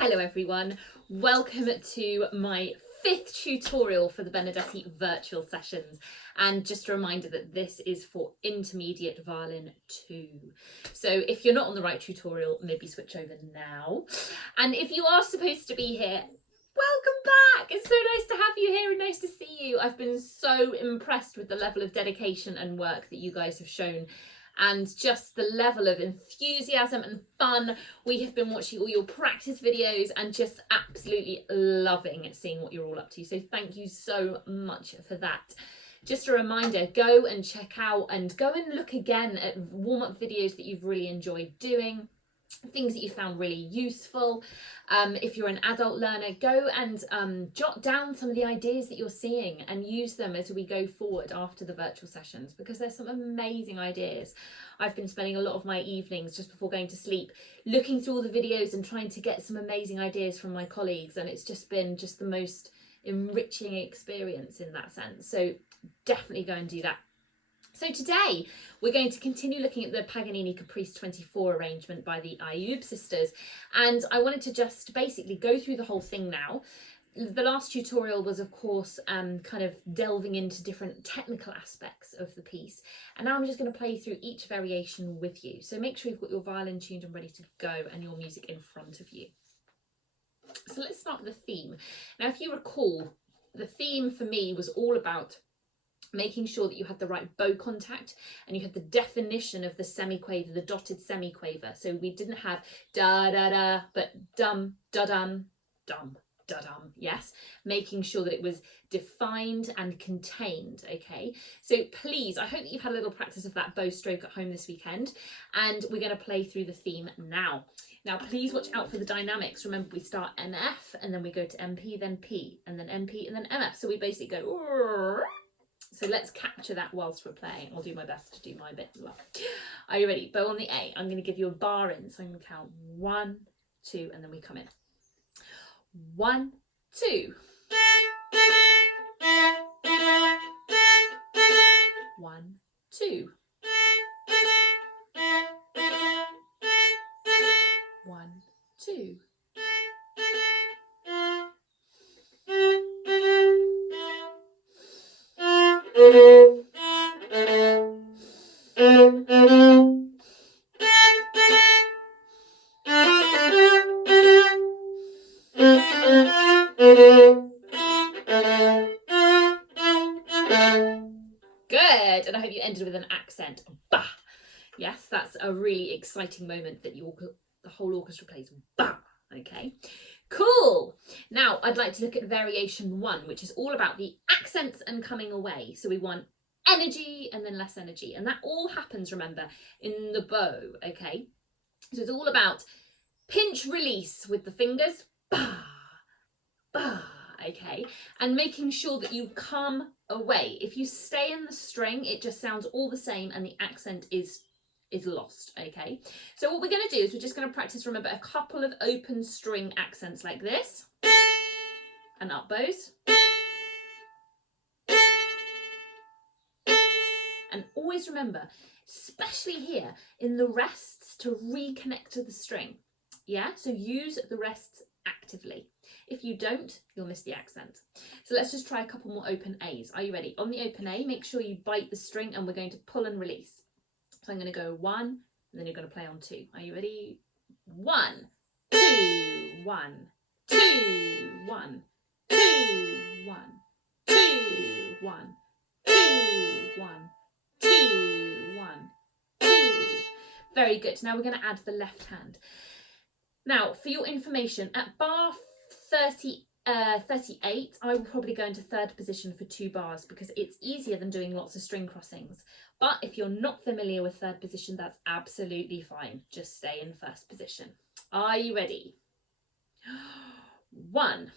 Hello everyone, welcome to my 5th tutorial for the Benedetti virtual sessions, and just a reminder that this is for intermediate violin 2. So if you're not on the right tutorial, maybe switch over now. And if you are supposed to be here, welcome back! It's so nice to have you here and nice to see you. I've been so impressed with the level of dedication and work that you guys have shown, and just the level of enthusiasm and fun. We have been watching all your practice videos and just absolutely loving seeing what you're all up to. So thank you so much for that. Just a reminder, go and check out and go and look again at warm-up videos that you've really enjoyed doing, things that you found really useful. If you're an adult learner, go and jot down some of the ideas that you're seeing and use them as we go forward after the virtual sessions, because there's some amazing ideas. I've been spending a lot of my evenings just before going to sleep looking through all the videos and trying to get some amazing ideas from my colleagues, and it's just been the most enriching experience in that sense. So definitely go and do that. So today we're going to continue looking at the Paganini Caprice 24 arrangement by the Ayoub sisters, and I wanted to just basically go through the whole thing now. The last tutorial was of course kind of delving into different technical aspects of the piece, and now I'm just going to play through each variation with you. So make sure you've got your violin tuned and ready to go and your music in front of you. So let's start with the theme. Now if you recall, the theme for me was all about making sure that you had the right bow contact and you had the definition of the semiquaver, the dotted semiquaver. So we didn't have da da da, but dum da dum dum da dum. Yes, making sure that it was defined and contained. Okay, so please, I hope that you've had a little practice of that bow stroke at home this weekend, and we're going to play through the theme now. Now please watch out for the dynamics. Remember, we start MF and then we go to MP, then P, and then MP, and then MF. So we basically go. So let's capture that whilst we're playing. I'll do my best to do my bit as well. Are you ready? Bow on the A. I'm going to give you a bar in. So I'm going to count 1, 2, and then we come in. 1, 2. 1, 2. 1, 2. Good, and I hope you ended with an accent. Bah! Yes, that's a really exciting moment that the whole orchestra plays. Bah! Okay, cool. Now I'd like to look at variation 1, which is all about the accents and coming away. So we want energy and then less energy, and that all happens, remember, in the bow. Okay, so it's all about pinch release with the fingers. Bah! Bah! Okay, and making sure that you come away. If you stay in the string, it just sounds all the same and the accent is lost. Okay, so what we're going to do is we're just going to practice, remember, a couple of open string accents like this, and up bows, and always remember, especially here in the rests, to reconnect to the string. Yeah, so use the rests actively. If you don't, you'll miss the accent. So let's just try a couple more open A's. Are you ready? On the open A, make sure you bite the string, and we're going to pull and release. So I'm going to go 1, and then you're going to play on 2. Are you ready? 1, 2, 1, 2, 1, 2, 1, 2, 1, 2, 1, 2, 1, 2. Very good. Now we're going to add the left hand. Now, for your information, at bar 38, I will probably go into 3rd position for 2 bars because it's easier than doing lots of string crossings. But if you're not familiar with 3rd position, that's absolutely fine. Just stay in 1st position. Are you ready? 1.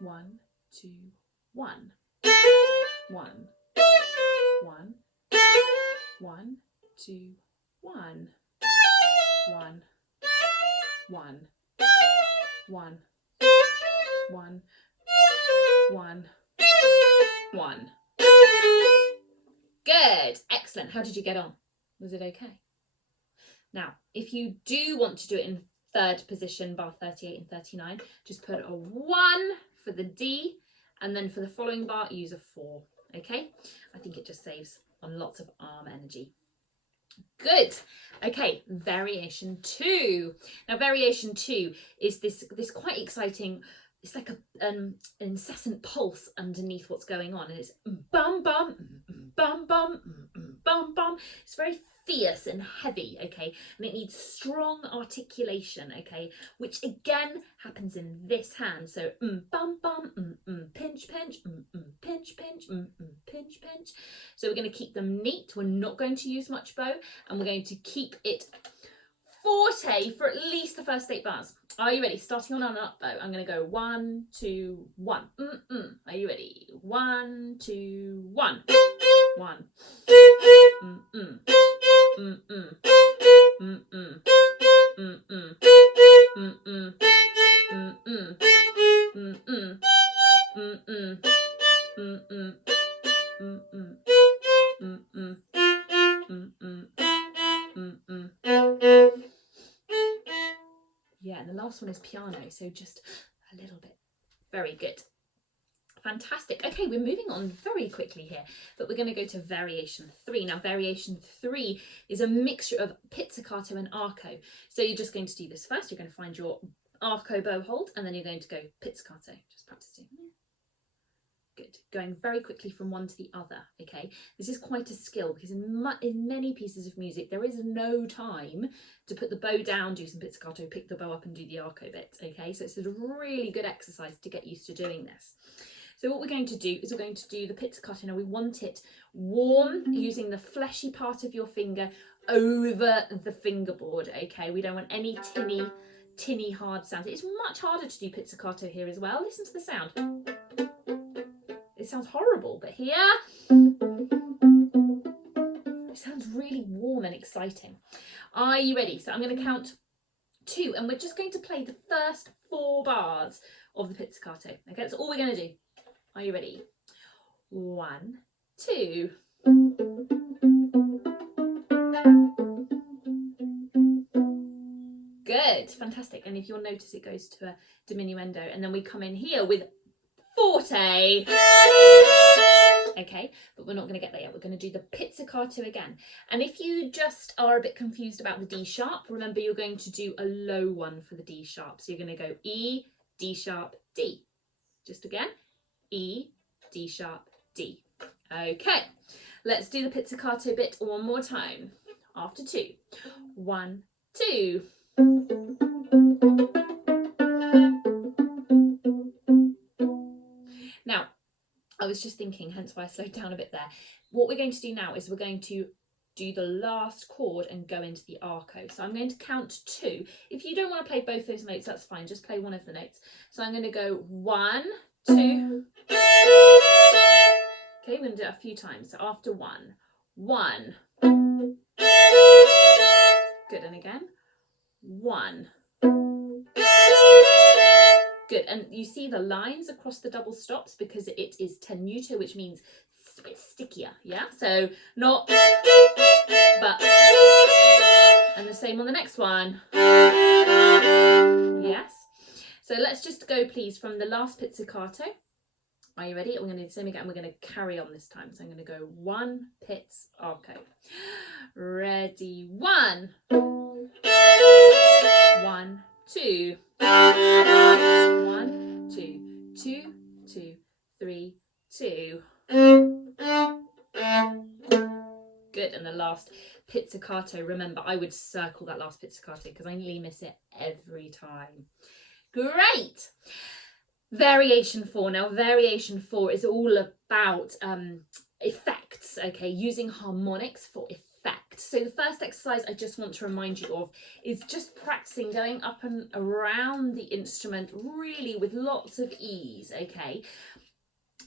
1, 2, 1. 1. 1. 1, 2, 1. 1. 1. 1. 1. 1. 1. Good. Excellent. How did you get on? Was it okay? Now, if you do want to do it in third position, bar 38 and 39, just put a 1 for the D, and then for the following bar, use a 4, okay? I think it just saves on lots of arm energy. Good. Okay, variation 2. Now, variation 2 is this quite exciting, it's like an incessant pulse underneath what's going on, and it's bum bum bum bum bum bum. It's very fierce and heavy, okay, and it needs strong articulation, okay, which again happens in this hand. So bum bum pinch pinch pinch pinch pinch pinch. So we're going to keep them neat. We're not going to use much bow, and we're going to keep it forte for at least the first 8 bars. Are you ready? Starting on an up bow, I'm going to go 1 2 1. Are you ready? 1 2 1. 1. Yeah, and the last one is piano, so just a little bit. Very good. Fantastic. Okay, we're moving on very quickly here, but we're going to go to variation 3. Now, variation 3 is a mixture of pizzicato and arco. So you're just going to do this first. You're going to find your arco bow hold, and then you're going to go pizzicato. Just practicing. Good. Going very quickly from one to the other, okay? This is quite a skill, because in many pieces of music, there is no time to put the bow down, do some pizzicato, pick the bow up and do the arco bit, okay? So it's a really good exercise to get used to doing this. So what we're going to do is we're going to do the pizzicato. Now we want it warm, using the fleshy part of your finger over the fingerboard, okay? We don't want any tinny hard sounds. It's much harder to do pizzicato here as well. Listen to the sound. It sounds horrible, but here it sounds really warm and exciting. Are you ready? So I'm going to count 2, and we're just going to play the first 4 bars of the pizzicato. Okay, that's all we're going to do. Are you ready? 1 2. Good, fantastic. And if you'll notice, it goes to a diminuendo, and then we come in here with forte. Okay, but we're not going to get there yet. We're going to do the pizzicato again. And if you just are a bit confused about the D sharp, remember you're going to do a low one for the D sharp. So you're going to go E, D sharp, D. Just again, E, D sharp, D. Okay, let's do the pizzicato bit one more time. After 2. 1 2. Now, I was just thinking, hence why I slowed down a bit there. What we're going to do now is we're going to do the last chord and go into the arco. So I'm going to count 2. If you don't want to play both those notes, that's fine. Just play one of the notes. So I'm going to go 1 2. Okay, we're going to do it a few times. So after 1 1. Good, and again 1. Good, and you see the lines across the double stops because it is tenuto, which means it's a bit stickier, yeah? So not, but, and the same on the next one. Yes. So let's just go, please, from the last pizzicato. Are you ready? We're going to do the same again. We're going to carry on this time. So I'm going to go 1 pizz arco. Ready? 1 1 2. 1 2 2 2 3 2. Good, and the last pizzicato. Remember, I would circle that last pizzicato because I nearly miss it every time. Great. Variation 4. Now, variation 4 is all about effects, okay, using harmonics for effect. So the first exercise I just want to remind you of is just practicing going up and around the instrument really with lots of ease, okay?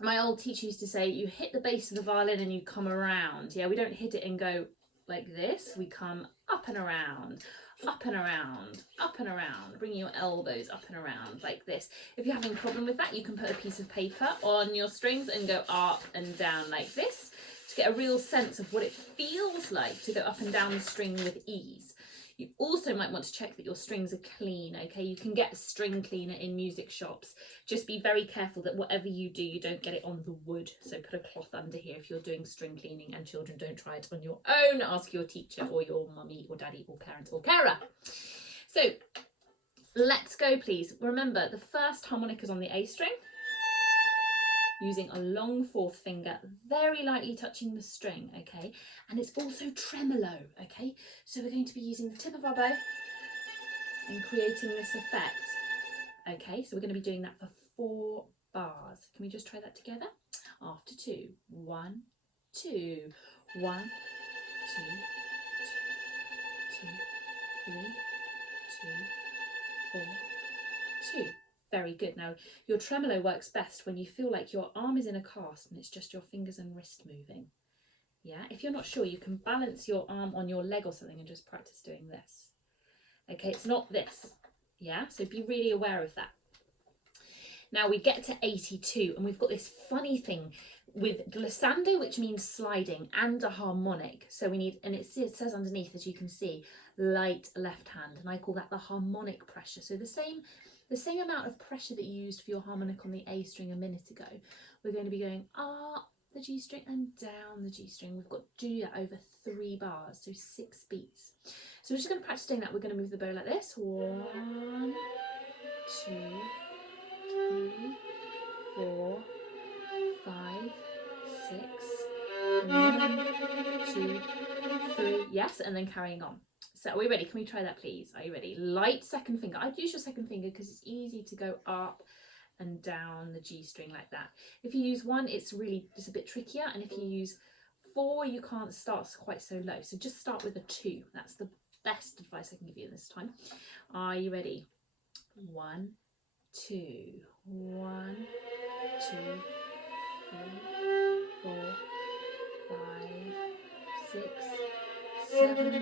My old teacher used to say you hit the bass of the violin and you come around. Yeah, we don't hit it and go like this. We come up and around, up and around, up and around. Bring your elbows up and around like this. If you're having a problem with that, you can put a piece of paper on your strings and go up and down like this to get a real sense of what it feels like to go up and down the string with ease. You also might want to check that your strings are clean, okay? You can get a string cleaner in music shops. Just be very careful that whatever you do, you don't get it on the wood. So put a cloth under here if you're doing string cleaning, and children, don't try it on your own. Ask your teacher or your mummy or daddy or parent or carer. So let's go, please. Remember, the first harmonic is on the A string, using a long fourth finger, very lightly touching the string, okay? And it's also tremolo, okay? So we're going to be using the tip of our bow and creating this effect, okay? So we're going to be doing that for 4 bars. Can we just try that together? After 2, 1, 2, 1, 2, 2, 3, 2, 4, 2. Very good. Now, your tremolo works best when you feel like your arm is in a cast and it's just your fingers and wrist moving. Yeah, if you're not sure, you can balance your arm on your leg or something and just practice doing this. Okay, it's not this. Yeah, so be really aware of that. Now we get to 82 and we've got this funny thing with glissando, which means sliding, and a harmonic. So we need, and it says underneath, as you can see, light left hand, and I call that the harmonic pressure. So the same amount of pressure that you used for your harmonic on the A string a minute ago, we're going to be going up the G string and down the G string. We've got to do that over 3 bars, so 6 beats. So we're just going to practice doing that. We're going to move the bow like this. 1, 2, 3, 4, 5, 6, 1, 2, 3. Yes, and then carrying on. So are we ready? Can we try that, please? Are you ready? Light second finger. I'd use your second finger because it's easy to go up and down the G string like that. If you use 1, it's a bit trickier. And if you use 4, you can't start quite so low. So just start with a 2. That's the best advice I can give you this time. Are you ready? 1, 2, 1, 2, 3, 4, 5, 6, 7, 2,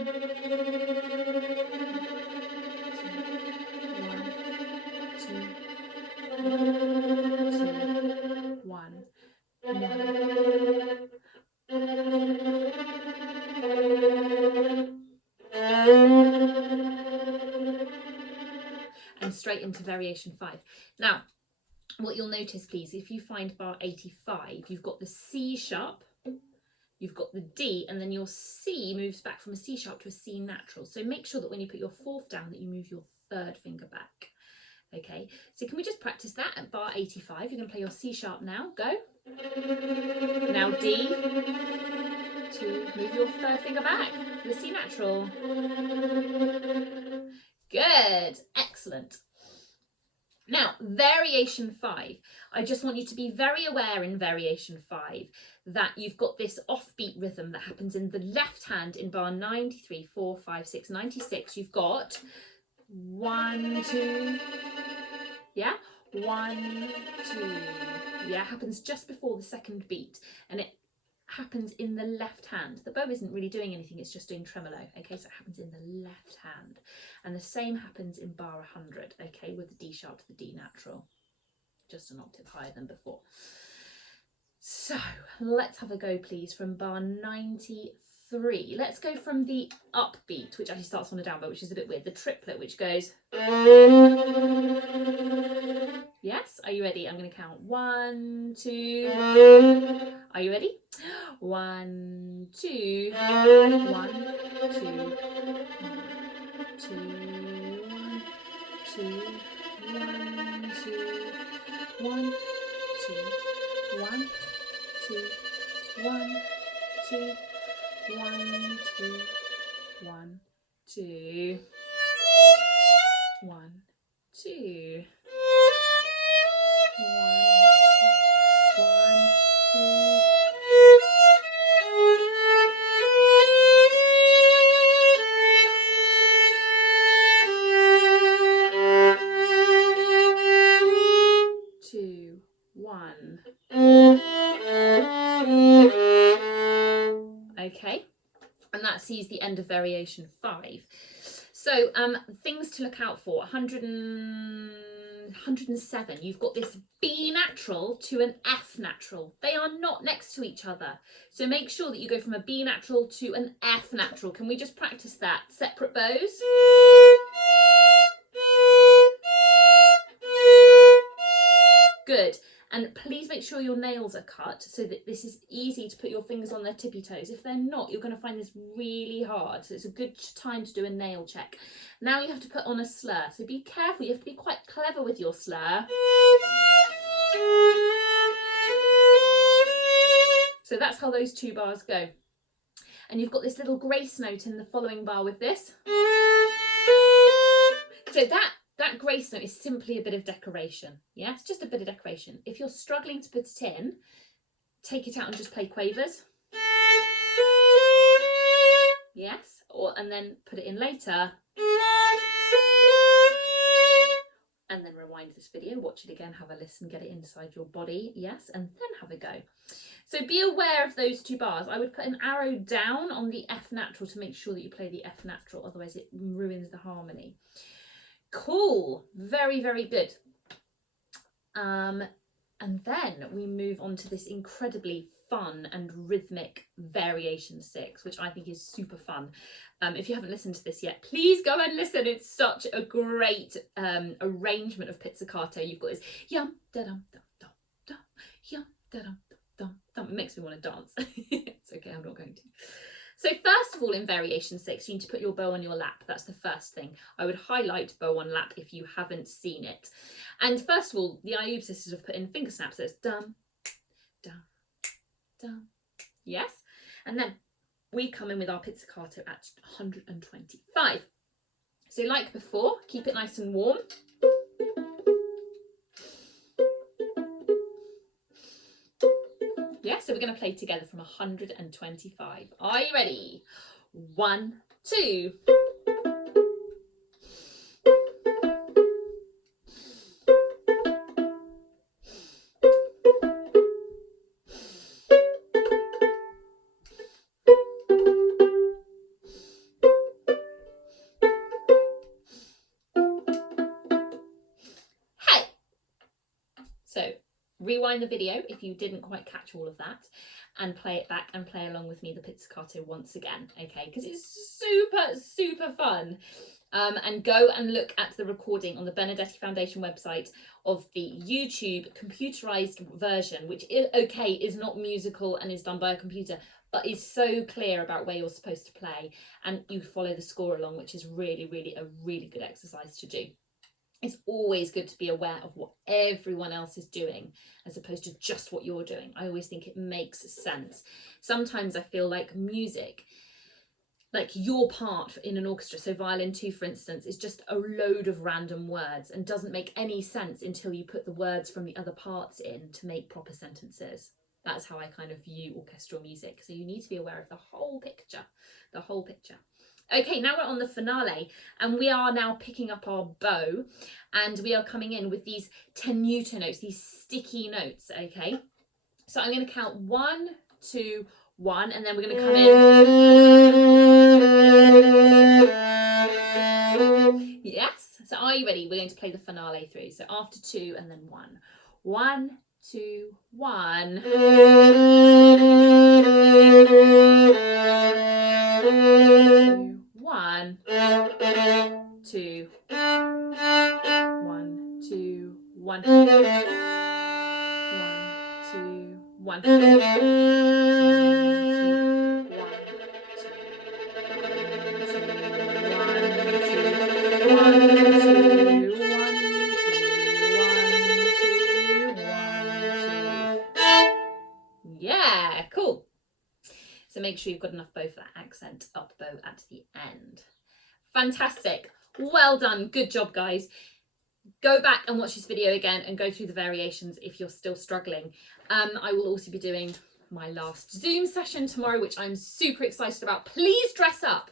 1, 1. And straight into variation 5. Now, what you'll notice, please, if you find bar 85, you've got the C sharp, you've got the D, and then your C moves back from a C sharp to a C natural. So make sure that when you put your 4th down that you move your 3rd finger back. Okay, so can we just practice that at bar 85? You're going to play your C sharp now. Go. Now D, to move your 3rd finger back to the C natural. Good, excellent. Now, variation 5. I just want you to be very aware in variation 5 that you've got this offbeat rhythm that happens in the left hand in bar 93, 4, 5, 6, 96. You've got 1, 2, yeah, 1, 2, yeah, happens just before the 2nd beat, and it happens in the left hand. The bow isn't really doing anything, it's just doing tremolo, okay, so it happens in the left hand. And the same happens in bar 100, okay, with the D sharp to the D natural, just an octave higher than before. So let's have a go, please, from bar 93. Let's go from the upbeat, which actually starts on a down bow, which is a bit weird, the triplet, which goes. Yes, are you ready? I'm going to count 1, 2. Are you ready? 1, 2, 1, 2, 2, 1, 2, 1, 2, 1, 2, 1, 2, 1, 2, 1, 2, 1, 2, 1, 2. 2, 1. Okay, and that sees the end of variation 5. So things to look out for: 100 107, you've got this B natural to an F natural. They are not next to each other. So make sure that you go from a B natural to an F natural. Can we just practice that? Separate bows. Good. And please make sure your nails are cut so that this is easy to put your fingers on their tippy toes. If they're not, you're going to find this really hard. So it's a good time to do a nail check. Now you have to put on a slur. So be careful. You have to be quite clever with your slur. So that's how those 2 bars go. And you've got this little grace note in the following bar with this. So that grace note is simply a bit of decoration. Yeah, it's just a bit of decoration. If you're struggling to put it in, take it out and just play quavers. Yes, and then put it in later. And then rewind this video, watch it again, have a listen, get it inside your body. Yes, and then have a go. So be aware of those 2 bars. I would put an arrow down on the F natural to make sure that you play the F natural, otherwise it ruins the harmony. Cool, very, very good. And then we move on to this incredibly fun and rhythmic variation 6, which I think is super fun. If you haven't listened to this yet, please go and listen. It's such a great arrangement of pizzicato. You've got this yum da dum dum dum dum yum da dum dum dum. It makes me want to dance. It's okay, I'm not going to. So first of all, in variation 6, you need to put your bow on your lap. That's the first thing. I would highlight bow on lap if you haven't seen it. And first of all, the Ayub sisters have put in finger snaps. So it's dum, dum, dum. Yes. And then we come in with our pizzicato at 125. So like before, keep it nice and warm. Yeah, so we're going to play together from 125. Are you ready? 1, 2. Hey! So rewind the video if you didn't quite catch all of that, and play it back and play along with me the pizzicato once again, okay? Because it's super, super fun. And go and look at the recording on the Benedetti Foundation website of the YouTube computerized version, which, okay, is not musical and is done by a computer, but is so clear about where you're supposed to play, and you follow the score along, which is really, really a really good exercise to do. It's always good to be aware of what everyone else is doing as opposed to just what you're doing. I always think it makes sense. Sometimes I feel like music, like your part in an orchestra, so violin 2 for instance, is just a load of random words and doesn't make any sense until you put the words from the other parts in to make proper sentences. That's how I kind of view orchestral music. So you need to be aware of the whole picture, the whole picture. Okay, now we're on the finale, and we are now picking up our bow, and we are coming in with these tenuto notes, these sticky notes, okay? So I'm going to count 1, 2, 1, and then we're going to come in. Yes, so are you ready? We're going to play the finale through. So after 2 and then 1. 1, 2, 1. 1, 2, 1, 2, 1, 1, 2, 1, 2. Yeah, cool. So make sure you've got enough bow for that accent up bow at the end. Fantastic. Well done. Good job, guys. Go back and watch this video again and go through the variations if you're still struggling. I will also be doing my last Zoom session tomorrow, which I'm super excited about. Please dress up.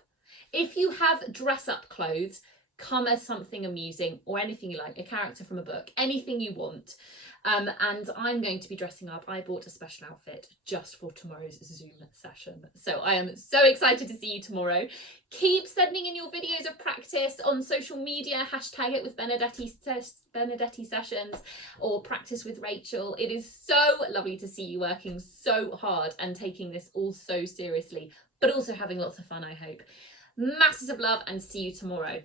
If you have dress up clothes, Come as something amusing or anything you like, a character from a book, anything you want. And I'm going to be dressing up. I bought a special outfit just for tomorrow's Zoom session. So I am so excited to see you tomorrow. Keep sending in your videos of practice on social media, hashtag it with Benedetti sessions or practice with Rachel. It is so lovely to see you working so hard and taking this all so seriously, but also having lots of fun, I hope. Masses of love and see you tomorrow.